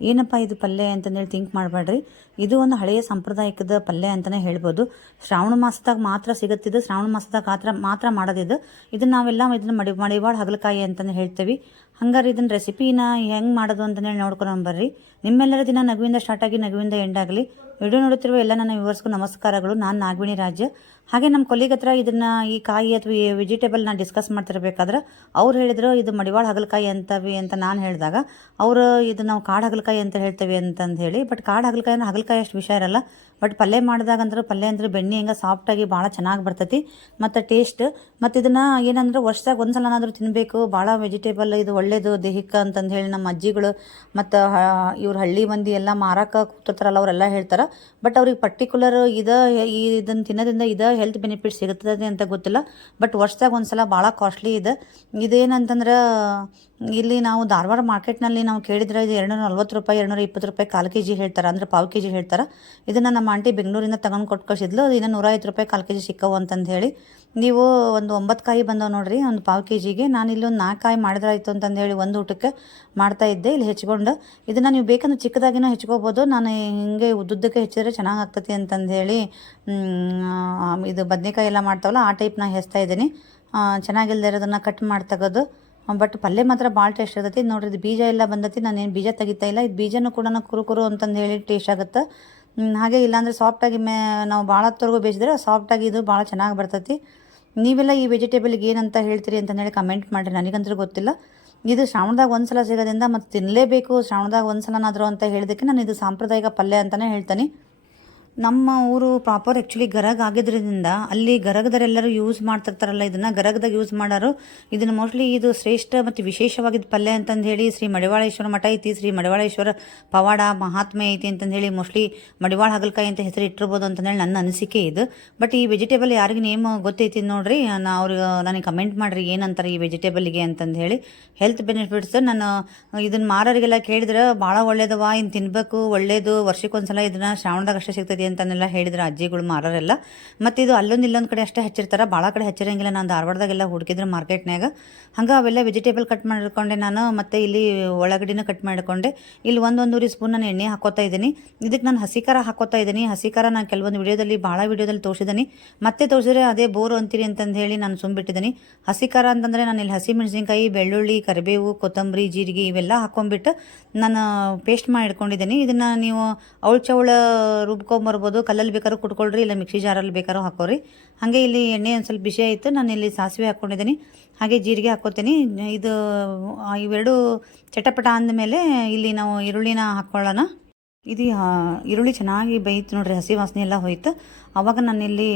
ಏನಪ್ಪ ಇದು ಪಲ್ಯ ಅಂತಂದೇಳಿ ಥಿಂಕ್ ಮಾಡಬೇಡ್ರಿ ಇದು ಒಂದು ಹಳೆಯ ಸಾಂಪ್ರದಾಯಿಕದ ಪಲ್ಯ ಅಂತಲೇ ಹೇಳ್ಬೋದು. ಶ್ರಾವಣ ಮಾಸದಾಗ ಮಾತ್ರ ಸಿಗುತ್ತಿದ್ದು, ಶ್ರಾವಣ ಮಾಸದಾಗ ಮಾತ್ರ ಮಾತ್ರ ಮಾಡೋದಿದ್ದು. ಇದನ್ನು ನಾವೆಲ್ಲ ಇದನ್ನು ಮಡಿ ಮಡಿವಾಳ ಹಗಲಕಾಯಿ ಅಂತಲೇ ಹೇಳ್ತೀವಿ. ಹಂಗಾರೆ ಇದನ್ನ ರೆಸಿಪಿನ ಹೆಂಗೆ ಮಾಡೋದು ಅಂತಂದೇಳಿ ನೋಡ್ಕೊಂಡು ಬರ್ರಿ. ನಿಮ್ಮೆಲ್ಲರ ದಿನ ನಗುವಿಂದ ಸ್ಟಾರ್ಟ್ ಆಗಿ ನಗುವಿಂದ ಎಂಡಾಗಲಿ ವಿಡಿಯೋ ನೋಡುತ್ತಿರುವ ಎಲ್ಲ ನನ್ನ ವ್ಯೂವರ್ಸ್ಗೂ ನಮಸ್ಕಾರಗಳು. ನಾನು ನಾಗವಿಣಿ ರಾಜ್ಯ. ಹಾಗೆ ನಮ್ಮ ಕೊಲ್ಲಿಗ ಹತ್ರ ಇದನ್ನ ಈ ಕಾಯಿ ಅಥವಾ ವೆಜಿಟೇಬಲ್ನ ಡಿಸ್ಕಸ್ ಮಾಡ್ತಿರ್ಬೇಕಾದ್ರೆ ಅವ್ರು ಹೇಳಿದ್ರು, ಇದು ಮಡಿವಾಳ ಹಾಗಲಕಾಯಿ ಅಂತವಿ ಅಂತ ನಾನು ಹೇಳಿದಾಗ, ಅವರು, ಇದು ನಾವು ಕಾಡು ಹಾಗಲಕಾಯಿ ಅಂತ ಹೇಳ್ತೇವೆ ಅಂತಂದು ಹೇಳಿ ಬಟ್ ಕಾಡು ಹಾಗಲಕಾಯಿ ಅಂದ್ರೆ ಹಾಗಲಕಾಯಿ ಅಷ್ಟು ವಿಷಯ ಇರಲ್ಲ. ಬಟ್ ಪಲ್ಯ ಮಾಡಿದಾಗ ಅಂದ್ರೆ ಪಲ್ಯ ಅಂದ್ರೆ ಬೆಣ್ಣೆ ಹೆಂಗೆ ಸಾಫ್ಟಾಗಿ ಭಾಳ ಚೆನ್ನಾಗಿ ಬರ್ತೈತಿ. ಮತ್ತು ಟೇಸ್ಟ್ ಮತ್ತು ಇದನ್ನು ಏನಂದ್ರೆ ವರ್ಷದಾಗ ಒಂದು ತಿನ್ನಬೇಕು ಭಾಳ ವೆಜಿಟೇಬಲ್ ಇದು ಒಳ್ಳೇದು ದೇಹಕ್ಕೆ ಅಂತಂದು ಹೇಳಿ ನಮ್ಮ ಅಜ್ಜಿಗಳು ಮತ್ತು ಇವ್ರ ಹಳ್ಳಿ ಮಂದಿ ಎಲ್ಲ ಮಾರಕ್ಕೆ ಕೂತಿರ್ತಾರಲ್ಲ, ಅವರೆಲ್ಲ ಹೇಳ್ತಾರೆ. ಬಟ್ ಅವ್ರಿಗೆ ಪರ್ಟಿಕ್ಯುಲರ್ ಇದು ಇದನ್ನು ತಿನ್ನೋದ್ರಿಂದ ಇದು ಹೆಲ್ತ್ ಬೆನಿಫಿಟ್ ಸಿಗುತ್ತದೆ ಅಂತ ಗೊತ್ತಿಲ್ಲ. ಬಟ್ ವರ್ಷದಾಗ ಒಂದು ಸಲ ಭಾಳ ಕಾಸ್ಟ್ಲಿ ಇದೆ. ಇದೇನಂತಂದ್ರೆ, ಇಲ್ಲಿ ನಾವು ಧಾರವಾಡ ಮಾರ್ಕೆಟ್ನಲ್ಲಿ ನಾವು ಕೇಳಿದ್ರೆ ಇದು ಎರಡು ನೂರ ನಲ್ವತ್ತು ರೂಪಾಯಿ ಎರಡುನೂರ ಇಪ್ಪತ್ತು ರೂಪಾಯಿ ಕಾಲು ಕೆ ಜಿ ಹೇಳ್ತಾರೆ. ಅಂದ್ರೆ ಪಾವು ಕೆ ಜಿ ಹೇಳ್ತಾರೆ. ಇದನ್ನು ನಮ್ಮ ಆಂಟಿ ಬೆಂಗಳೂರಿಂದ ತಗೊಂಡು ಕೊಟ್ಟು ಕಳಿಸಿದ್ಲು. ಇನ್ನೂ ನೂರೈವತ್ತು ರೂಪಾಯಿ ಕಾಲು ಕೆ ಜಿ ಸಿಕ್ಕವು ಅಂತಂದು ಹೇಳಿ. ನೀವು ಒಂದು ಒಂಬತ್ತು ಕಾಯಿ ಬಂದವು ನೋಡಿರಿ, ಒಂದು ಪಾವು ಕೆ ಜಿಗೆ ನಾನು ಇಲ್ಲಿ ಒಂದು ನಾಲ್ಕು ಕಾಯಿ ಮಾಡಿದ್ರಾಯ್ತು ಅಂತಂದು ಹೇಳಿ ಒಂದು ಊಟಕ್ಕೆ ಮಾಡ್ತಾ ಇದ್ದೆ, ಇಲ್ಲಿ ಹೆಚ್ಕೊಂಡು ಇದನ್ನು ನೀವು ಬೇಕಂದ್ರೆ ಚಿಕ್ಕದಾಗಿನೂ ಹೆಚ್ಕೋಬೋದು. ನಾನು ಹಿಂಗೆ ಉದ್ದುದ್ದಕ್ಕೆ ಹೆಚ್ಚಿದ್ರೆ ಚೆನ್ನಾಗಿ ಆಗ್ತೈತಿ ಅಂತಂದು ಹೇಳಿ ಇದು ಬದನೆಕಾಯಿ ಎಲ್ಲ ಮಾಡ್ತಾವಲ್ಲ, ಆ ಟೈಪ್ನ ಹೆಚ್ತಾ ಇದ್ದೀನಿ. ಚೆನ್ನಾಗಿಲ್ಲದೆ ಇರೋದನ್ನು ಕಟ್ ಮಾಡಿ ತಗೋದು. ಬಟ್ ಪಲ್ಯ ಮಾತ್ರ ಭಾಳ ಟೇಸ್ಟ್ ಇರ್ತೈತಿ. ನೋಡ್ರಿ, ಇದು ಬೀಜ ಎಲ್ಲ ಬಂದತಿ. ನಾನೇನು ಬೀಜ ತೆಗಿತಾ ಇಲ್ಲ. ಇದು ಬೀಜನೂ ಕೂಡ ಕುರುಕುರು ಕುರು ಅಂತಂದು ಹೇಳಿ ಟೇಸ್ಟ್ ಆಗುತ್ತೆ. ಹಾಗೆ ಇಲ್ಲಾಂದರೆ ಸಾಫ್ಟಾಗಿ ಮೇ, ನಾವು ಭಾಳ ಹೊತ್ತವರೆಗೂ ಬೇಯಿಸಿದ್ರೆ ಸಾಫ್ಟಾಗಿ ಇದು ಭಾಳ ಚೆನ್ನಾಗಿ ಬರ್ತೈತಿ. ನೀವೆಲ್ಲ ಈ ವೆಜಿಟೇಬಲ್ಗೆ ಏನಂತ ಹೇಳ್ತೀರಿ ಅಂತ ಹೇಳಿ ಕಮೆಂಟ್ ಮಾಡಿರಿ, ನನಗಂತೂ ಗೊತ್ತಿಲ್ಲ. ಇದು ಶ್ರಾವಣದಾಗ ಒಂದು ಸಲ ಸಿಗೋದ್ರಿಂದ ಮತ್ತು ತಿನ್ನಲೇಬೇಕು ಶ್ರಾವಣದಾಗ ಒಂದು ಸಲನಾದರೂ ಅಂತ ಹೇಳಿದಕ್ಕೆ ನಾನು ಇದು ಸಾಂಪ್ರದಾಯಿಕ ಪಲ್ಯ ಅಂತಲೇ ಹೇಳ್ತೀನಿ. ನಮ್ಮ ಊರು ಪ್ರಾಪರ್ ಆ್ಯಕ್ಚುಲಿ ಗರಗ ಆಗಿದ್ರಿಂದ ಅಲ್ಲಿ ಗರಗದರೆಲ್ಲರೂ ಯೂಸ್ ಮಾಡ್ತಿರ್ತಾರಲ್ಲ, ಇದನ್ನು ಗರಗದಾಗ ಯೂಸ್ ಮಾಡೋರು. ಇದನ್ನು ಮೋಸ್ಟ್ಲಿ ಇದು ಶ್ರೇಷ್ಠ ಮತ್ತು ವಿಶೇಷವಾಗಿದ್ದ ಪಲ್ಯ ಅಂತಂದು ಹೇಳಿ ಶ್ರೀ ಮಡಿವಾಳೇಶ್ವರ ಮಠ ಐತಿ. ಶ್ರೀ ಮಡಿವಾಳೇಶ್ವರ ಪವಾಡ ಮಹಾತ್ಮೆ ಐತಿ ಅಂತಂದು ಹೇಳಿ ಮೋಸ್ಟ್ಲಿ ಮಡಿವಾಳ ಹಗಲಕಾಯಿ ಅಂತ ಹೆಸರು ಇಟ್ಟಿರ್ಬೋದು ಅಂತಂದೇಳಿ ನನ್ನ ಅನಿಸಿಕೆ ಇದು. ಬಟ್ ಈ ವೆಜಿಟೇಬಲ್ ಯಾರಿಗೆ ನೇಮ್ ಗೊತ್ತೈತಿ ನೋಡ್ರಿ, ನಾ ಅವ್ರಿಗೆ ನನಗೆ ಕಮೆಂಟ್ ಮಾಡಿರಿ ಏನಂತಾರೆ ಈ ವೆಜಿಟೇಬಲ್ಗೆ ಅಂತಂದು ಹೇಳಿ ಹೆಲ್ತ್ ಬೆನಿಫಿಟ್ಸ್ ನಾನು ಇದನ್ನು ಮಾರೋರಿಗೆಲ್ಲ ಕೇಳಿದ್ರೆ ಭಾಳ ಒಳ್ಳೇದವ ಇನ್ನು ತಿನ್ನಬೇಕು ಒಳ್ಳೇದು, ವರ್ಷಕ್ಕೊಂದ್ಸಲ ಇದನ್ನ ಶ್ರಾವಣದಾಗ ಅಷ್ಟೇ ಸಿಗ್ತೈತಿ. ಅಂತಂದೆಲ್ಲ ಹೇಳಿದ್ರು ಅಜ್ಜಿಗಳು ಮಾರೋರೆಲ್ಲ. ಮತ್ತು ಇದು ಅಲ್ಲೊಂದು ಇಲ್ಲೊಂದು ಕಡೆ ಅಷ್ಟೇ ಹಚ್ಚಿರ್ತಾರೆ. ಭಾಳ ಕಡೆ ಹಚ್ಚಿರಂಗಿಲ್ಲ. ನಾನು ಧಾರವಾಡದಾಗೆಲ್ಲ ಹುಡುಕಿದ್ರೆ ಮಾರ್ಕೆಟ್ನಾಗ ಹಂಗೆ ಅವೆಲ್ಲ ವೆಜಿಟೇಬಲ್ ಕಟ್ ಮಾಡಿಕೊಂಡೆ ನಾನು. ಮತ್ತು ಇಲ್ಲಿ ಒಳಗಡಿನೂ ಕಟ್ ಮಾಡಿಕೊಂಡೆ. ಇಲ್ಲಿ ಒಂದೊಂದೂರಿ ಸ್ಪೂನ್ ನಾನು ಎಣ್ಣೆ ಹಾಕೋತಾ ಇದ್ದೀನಿ. ಇದಕ್ಕೆ ನಾನು ಹಸಿ ಖಾರ ಹಾಕೋತಾ ಇದ್ದೀನಿ. ಹಸಿ ಖಾರ ನಾನು ಕೆಲವೊಂದು ವಿಡಿಯೋದಲ್ಲಿ ಭಾಳ ವಿಡಿಯೋದಲ್ಲಿ ತೋರಿಸಿದ್ದೀನಿ ಮತ್ತೆ ತೋರಿಸಿದ್ರೆ ಅದೇ ಬೋರು ಅಂತೀರಿ ಅಂತಂದು ಹೇಳಿ ನಾನು ಸುಮ್ಬಿಟ್ಟಿದ್ದೀನಿ ಹಸಿ ಖಾರ ಅಂತಂದರೆ ನಾನು ಇಲ್ಲಿ ಹಸಿ ಮೆಣಸಿನ್ಕಾಯಿ, ಬೆಳ್ಳುಳ್ಳಿ, ಕರಿಬೇವು, ಕೊತ್ತಂಬರಿ, ಜೀರಿಗೆ ಇವೆಲ್ಲ ಹಾಕೊಂಡ್ಬಿಟ್ಟು ನಾನು ಪೇಸ್ಟ್ ಮಾಡಿ ಇಟ್ಕೊಂಡಿದ್ದೀನಿ ಇದನ್ನು ನೀವು ಅವಳು ಚವಳ ರುಬ್ಕೊಂಬರ್ಬೋದು ಕಲ್ಲಲ್ಲಿ ಬೇಕಾದ್ರೂ ಕುಟ್ಕೊಳ್ರಿ, ಇಲ್ಲ ಮಿಕ್ಸಿ ಜಾರಲ್ಲಿ ಬೇಕಾದ್ರೂ ಹಾಕೋರಿ. ಹಾಗೆ ಇಲ್ಲಿ ಎಣ್ಣೆ ಒಂದು ಸ್ವಲ್ಪ ಬಿಸಿ ಆಯಿತು. ನಾನು ಇಲ್ಲಿ ಸಾಸಿವೆ ಹಾಕ್ಕೊಂಡಿದ್ದೀನಿ ಹಾಗೆ ಜೀರಿಗೆ ಹಾಕ್ಕೋತೀನಿ ಇದು ಇವೆರಡು ಚಟಪಟ ಅಂದಮೇಲೆ ಇಲ್ಲಿ ನಾವು ಈರುಳ್ಳಿನ ಹಾಕ್ಕೊಳ್ಳೋಣ ಇದು ಈರುಳ್ಳಿ ಚೆನ್ನಾಗಿ ಬೈತು ನೋಡ್ರಿ, ಹಸಿ ವಾಸನೆ ಎಲ್ಲ ಹೋಯ್ತು. ಆವಾಗ ನಾನಿಲ್ಲಿ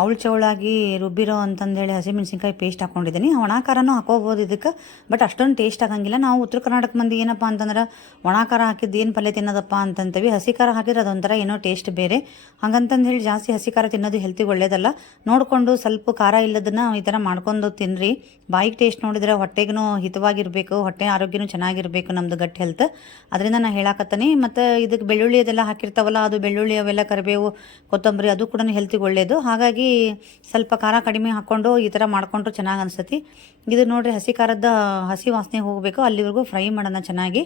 ಅವಳು ಚೌಳಾಗಿ ರುಬ್ಬಿರೋ ಅಂತಂದೇಳಿ ಹಸಿಮೆಣ್ಸಿನ್ಕಾಯಿ ಪೇಸ್ಟ್ ಹಾಕ್ಕೊಂಡಿದ್ದೀನಿ ಒಣ ಖಾರನೂ ಹಾಕೋಬೋದು ಇದಕ್ಕೆ ಬಟ್ ಅಷ್ಟೊಂದು ಟೇಸ್ಟ್ ಆಗಂಗಿಲ್ಲ. ನಾವು ಉತ್ತರ ಕರ್ನಾಟಕ ಮಂದಿ ಏನಪ್ಪ ಅಂತಂದ್ರೆ ಒಣ ಖಾರ ಹಾಕಿದ್ದು ಏನು ಪಲ್ಯ ತಿನ್ನೋದಪ್ಪ ಅಂತಂತೀವಿ. ಹಸಿ ಖಾರ ಹಾಕಿದ್ರೆ ಅದೊಂಥರ ಏನೋ ಟೇಸ್ಟ್ ಬೇರೆ. ಹಂಗಂತಂದು ಹೇಳಿ ಜಾಸ್ತಿ ಹಸಿ ಖಾರ ತಿನ್ನೋದು ಹೆಲ್ತಿಗೆ ಒಳ್ಳೇದಲ್ಲ. ನೋಡಿಕೊಂಡು ಸ್ವಲ್ಪ ಖಾರ ಇಲ್ಲದನ್ನ ಈ ಥರ ಮಾಡ್ಕೊಂಡು ತಿನ್ನಿರಿ ಬಾಯಿಗೆ ಟೇಸ್ಟ್ ನೋಡಿದ್ರೆ ಹೊಟ್ಟೆಗೂ ಹಿತವಾಗಿರಬೇಕು, ಹೊಟ್ಟೆ ಆರೋಗ್ಯನೂ ಚೆನ್ನಾಗಿರಬೇಕು ನಮ್ಮದು ಗಟ್ ಹೆಲ್ತ್ ಅದರಿಂದ ನಾನು ಹೇಳಾಕತ್ತೀನಿ. ಮತ್ತು ಇದಕ್ಕೆ ಬೆಳ್ಳುಳ್ಳಿ ಅದೆಲ್ಲ ಹಾಕಿರ್ತಾವಲ್ಲ, ಅದು ಬೆಳ್ಳುಳ್ಳಿ ಅವೆಲ್ಲ ಕರಿಬೇವು, ಕೊತ್ತಂಬರಿ ಅದು ಕೂಡ ಹೆಲ್ತಿಗೆ ಒಳ್ಳೆಯದು ಹಾಗಾಗಿ ಸ್ವಲ್ಪ ಖಾರ ಕಡಿಮೆ ಹಾಕ್ಕೊಂಡು ಈ ಥರ ಮಾಡಿಕೊಂಡ್ರು ಚೆನ್ನಾಗಿ ಅನಿಸ್ತತಿ. ಇದು ನೋಡಿರಿ ಹಸಿ ಖಾರದ ಹಸಿ ವಾಸನೆ ಹೋಗಬೇಕು. ಅಲ್ಲಿವರೆಗೂ ಫ್ರೈ ಮಾಡೋಣ ಚೆನ್ನಾಗಿ.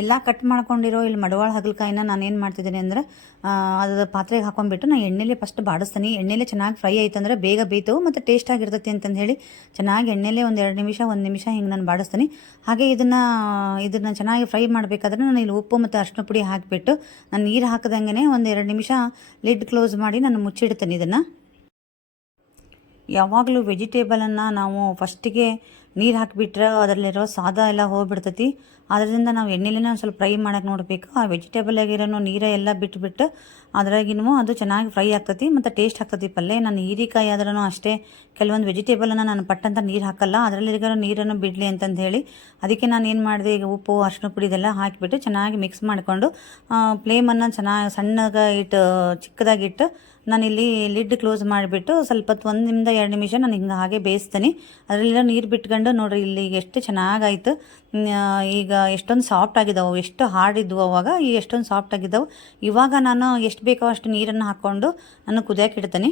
ಎಲ್ಲ ಕಟ್ ಮಾಡ್ಕೊಂಡಿರೋ ಇಲ್ಲಿ ಮಡವಾಳ ಹಗಲಕಾಯಿನ ನಾನು ಏನು ಮಾಡ್ತಿದ್ದೀನಿ ಅಂದ್ರೆ ಅದು ಪಾತ್ರೆಗೆ ಹಾಕೊಂಡ್ಬಿಟ್ಟು ನಾನು ಎಣ್ಣೆಲೆ ಫಸ್ಟ್ ಬಾಡಿಸ್ತೀನಿ. ಎಣ್ಣೆಲೆ ಚೆನ್ನಾಗಿ ಫ್ರೈ ಆಯ್ತಂದರೆ ಬೇಗ ಬೇಯ್ತವು ಮತ್ತು ಟೇಸ್ಟ್ ಆಗಿರ್ತೈತಿ ಅಂತಂದು ಹೇಳಿ ಚೆನ್ನಾಗಿ ಎಣ್ಣೆಲೆ ಒಂದು ಎರಡು ನಿಮಿಷ, ಒಂದು ನಿಮಿಷ ಹಿಂಗೆ ನಾನು ಬಾಡಿಸ್ತೀನಿ. ಹಾಗೆ ಇದನ್ನು ಇದನ್ನು ಚೆನ್ನಾಗಿ ಫ್ರೈ ಮಾಡಬೇಕಾದ್ರೆ ನಾನು ಇಲ್ಲಿ ಉಪ್ಪು ಮತ್ತು ಅರಿಶಿನ ಪುಡಿ ಹಾಕಿಬಿಟ್ಟು ನಾನು ನೀರು ಹಾಕಿದಂಗೆ ಒಂದು ಎರಡು ನಿಮಿಷ ಲಿಡ್ ಕ್ಲೋಸ್ ಮಾಡಿ ನಾನು ಮುಚ್ಚಿಡ್ತೀನಿ ಇದನ್ನು. ಯಾವಾಗಲೂ ವೆಜಿಟೇಬಲನ್ನು ನಾವು ಫಸ್ಟಿಗೆ ನೀರು ಹಾಕಿಬಿಟ್ರೆ ಅದರಲ್ಲಿರೋ ಸಾದ ಎಲ್ಲ ಹೋಗ್ಬಿಡ್ತೈತಿ. ಅದರಿಂದ ನಾವು ಎಣ್ಣೆಲಿನ ಒಂದು ಸ್ವಲ್ಪ ಫ್ರೈ ಮಾಡೋಕೆ ನೋಡಬೇಕು. ಆ ವೆಜಿಟೇಬಲ್ ಆಗಿರೋ ನೀರ ಎಲ್ಲ ಬಿಟ್ಬಿಟ್ಟು ಅದ್ರಾಗಿನೂ ಅದು ಚೆನ್ನಾಗಿ ಫ್ರೈ ಆಗ್ತತಿ ಮತ್ತು ಟೇಸ್ಟ್ ಆಗ್ತತಿ ಪಲ್ಯ. ನಾನು ಹೀರಿಕಾಯಿ ಆದ್ರೂ ಅಷ್ಟೇ. ಕೆಲವೊಂದು ವೆಜಿಟೇಬಲನ್ನು ನಾನು ಪಟ್ಟಂತ ನೀರು ಹಾಕಲ್ಲ. ಅದರಲ್ಲಿರೋ ನೀರನ್ನು ಬಿಡಲಿ ಅಂತಂದು ಹೇಳಿ ಅದಕ್ಕೆ ನಾನು ಏನು ಮಾಡಿದೆ, ಈಗ ಉಪ್ಪು ಅರಿಶಿನ ಪುಡಿ ಇದೆಲ್ಲ ಹಾಕಿಬಿಟ್ಟು ಚೆನ್ನಾಗಿ ಮಿಕ್ಸ್ ಮಾಡಿಕೊಂಡು ಫ್ಲೇಮನ್ನು ಚೆನ್ನಾಗಿ ಸಣ್ಣಗೆ ಇಟ್ಟು ಚಿಕ್ಕದಾಗಿಟ್ಟು ನಾನಿಲ್ಲಿ ಲಿಡ್ ಕ್ಲೋಸ್ ಮಾಡಿಬಿಟ್ಟು ಸ್ವಲ್ಪ ಹೊತ್ತು ಒಂದಿಂದ ಎರಡು ನಿಮಿಷ ನಾನು ಹಿಂಗೆ ಹಾಗೆ ಬೇಯಿಸ್ತೀನಿ. ಅದರಲ್ಲಿ ನೀರು ಬಿಟ್ಕೊಂಡು ನೋಡ್ರಿ ಇಲ್ಲಿ ಎಷ್ಟು ಚೆನ್ನಾಗಾಯಿತು. ಈಗ ಎಷ್ಟೊಂದು ಸಾಫ್ಟ್ ಆಗಿದ್ದಾವೆ ಎಷ್ಟು ಹಾರ್ಡ್ ಇದ್ವು ಅವಾಗ, ಈ ಎಷ್ಟೊಂದು ಸಾಫ್ಟ್ ಆಗಿದ್ದಾವೆ ಇವಾಗ ನಾನು ಎಷ್ಟು ಬೇಕೋ ಅಷ್ಟು ನೀರನ್ನು ಹಾಕ್ಕೊಂಡು ನಾನು ಕುದಿಯೋಕೆ ಇಡ್ತೀನಿ.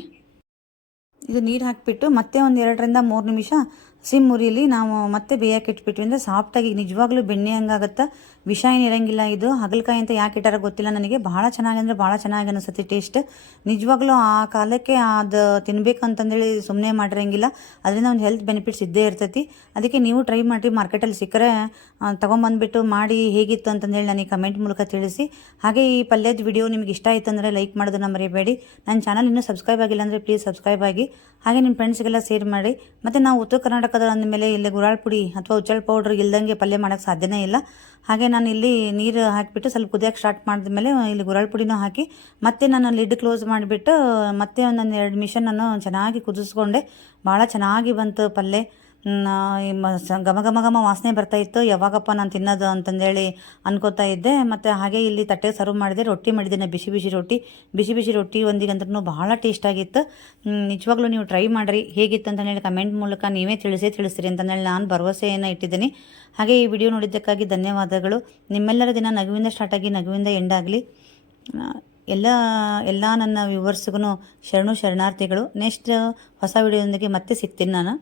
ಇದು ನೀರು ಹಾಕಿಬಿಟ್ಟು ಮತ್ತೆ ಒಂದು ಎರಡರಿಂದ ಮೂರು ನಿಮಿಷ ಸಿಮ್ ಉರಿಲಿ ನಾವು ಮತ್ತೆ ಬೇಯಕ್ಕೆ ಇಟ್ಬಿಟ್ವಿ ಅಂದರೆ ಸಾಫ್ಟಾಗಿ ನಿಜವಾಗ್ಲೂ ಬೆಣ್ಣೆ ಹಂಗಾಗತ್ತೆ? ವಿಷ ಏನಿರಂಗಿಲ್ಲ ಇದು. ಹಾಗಲಕಾಯಿ ಅಂತ ಯಾಕೆ ಇಟ್ಟಾರ ಗೊತ್ತಿಲ್ಲ ನನಗೆ. ಭಾಳ ಚೆನ್ನಾಗಿ ಅಂದರೆ ಭಾಳ ಚೆನ್ನಾಗಿ ಅನಿಸುತ್ತೆ ಟೇಸ್ಟ್ ನಿಜವಾಗ್ಲೂ ಆ ಕಾಲಕ್ಕೆ ಅದು ತಿನ್ಬೇಕಂತಂದೇಳಿ ಸುಮ್ಮನೆ ಮಾಡಿರಂಗಿಲ್ಲ. ಅದರಿಂದ ಒಂದು ಹೆಲ್ತ್ ಬೆನಿಫಿಟ್ಸ್ ಇದ್ದೇ ಇರ್ತೈತಿ. ಅದಕ್ಕೆ ನೀವು ಟ್ರೈ ಮಾಡಿರಿ. ಮಾರ್ಕೆಟಲ್ಲಿ ಸಿಕ್ಕರೆ ತೊಗೊಂಬಂದ್ಬಿಟ್ಟು ಮಾಡಿ ಹೇಗಿತ್ತು ಅಂತಂದೇಳಿ ನನಗೆ ಕಮೆಂಟ್ ಮೂಲಕ ತಿಳಿಸಿ. ಹಾಗೆ ಈ ಪಲ್ಯದ ವಿಡಿಯೋ ನಿಮ್ಗೆ ಇಷ್ಟ ಆಯ್ತು ಅಂದರೆ ಲೈಕ್ ಮಾಡೋದನ್ನ ಮರಿಬೇಡಿ. ನನ್ನ ಚಾನಲ್ ಇನ್ನೂ ಸಬ್ಸ್ಕ್ರೈಬ್ ಆಗಿಲ್ಲ ಅಂದರೆ ಪ್ಲೀಸ್ ಸಬ್ಸ್ಕ್ರೈಬ್ ಆಗಿ. ಹಾಗೆ ನಿಮ್ಮ ಫ್ರೆಂಡ್ಸ್ಗೆಲ್ಲ ಶೇರ್ ಮಾಡಿ ಮತ್ತು ನಾವು ಉತ್ತರ ಕರ್ನಾಟಕದ ಅಂದಮೇಲೆ ಇಲ್ಲಿ ಗುರಾಳ್ ಪುಡಿ ಅಥವಾ ಉಚ್ಚಳ ಪೌಡ್ರ್ ಇಲ್ದಂಗೆ ಪಲ್ಯ ಮಾಡೋಕ್ಕೆ ಸಾಧ್ಯನೇ ಇಲ್ಲ. ಹಾಗೆ ನಾನು ಇಲ್ಲಿ ನೀರು ಹಾಕಿಬಿಟ್ಟು ಸ್ವಲ್ಪ ಕುದಿಯೋಕೆ ಸ್ಟಾರ್ಟ್ ಮಾಡಿದ ಮೇಲೆ ಇಲ್ಲಿ ಗುರಾಳ್ ಪುಡಿನೂ ಹಾಕಿ ಮತ್ತೆ ನಾನು ಲಿಡ್ ಕ್ಲೋಸ್ ಮಾಡಿಬಿಟ್ಟು ಮತ್ತೆ ಒಂದೊಂದು ಎರಡು ನಿಮಿಷ ನಾನು ಚೆನ್ನಾಗಿ ಕುದಿಸ್ಕೊಂಡೆ. ಭಾಳ ಚೆನ್ನಾಗಿ ಬಂತು ಪಲ್ಯ. ಘಮ ಘಮ ಘಮ ವಾಸನೆ ಬರ್ತಾ ಇತ್ತು. ಯಾವಾಗಪ್ಪ ನಾನು ತಿನ್ನೋದು ಅಂತಂದೇಳಿ ಅನ್ಕೋತಾ ಇದ್ದೆ. ಮತ್ತು ಹಾಗೆ ಇಲ್ಲಿ ತಟ್ಟೆ ಸರ್ವ್ ಮಾಡಿದೆ. ರೊಟ್ಟಿ ಮಾಡಿದ್ದೇನೆ. ಬಿಸಿ ಬಿಸಿ ರೊಟ್ಟಿ. ಬಿಸಿ ಬಿಸಿ ರೊಟ್ಟಿ ಒಂದಿಗಂತೂ ಭಾಳ ಟೇಸ್ಟ್ ಆಗಿತ್ತು. ನಿಜವಾಗ್ಲೂ ನೀವು ಟ್ರೈ ಮಾಡಿರಿ. ಹೇಗಿತ್ತು ಅಂತ ಹೇಳಿ ಕಮೆಂಟ್ ಮೂಲಕ ನೀವೇ ತಿಳಿಸೇ ತಿಳಿಸ್ತೀರಿ ಅಂತಂದೇಳಿ ನಾನು ಭರವಸೆಯನ್ನು ಇಟ್ಟಿದ್ದೀನಿ. ಹಾಗೆ ಈ ವಿಡಿಯೋ ನೋಡಿದ್ದಕ್ಕಾಗಿ ಧನ್ಯವಾದಗಳು. ನಿಮ್ಮೆಲ್ಲರ ದಿನ ನಗುವಿಂದ ಸ್ಟಾರ್ಟ್ ಆಗಿ ನಗುವಿಂದ ಎಂಡ್ ಆಗಲಿ. ಎಲ್ಲ ಎಲ್ಲ ನನ್ನ ವ್ಯೂವರ್ಸ್ಗೂ ಶರಣು ಶರಣಾರ್ಥಿಗಳು. ನೆಕ್ಸ್ಟ್ ಹೊಸ ವಿಡಿಯೋದೊಂದಿಗೆ ಮತ್ತೆ ಸಿಗ್ತೀನಿ ನಾನು.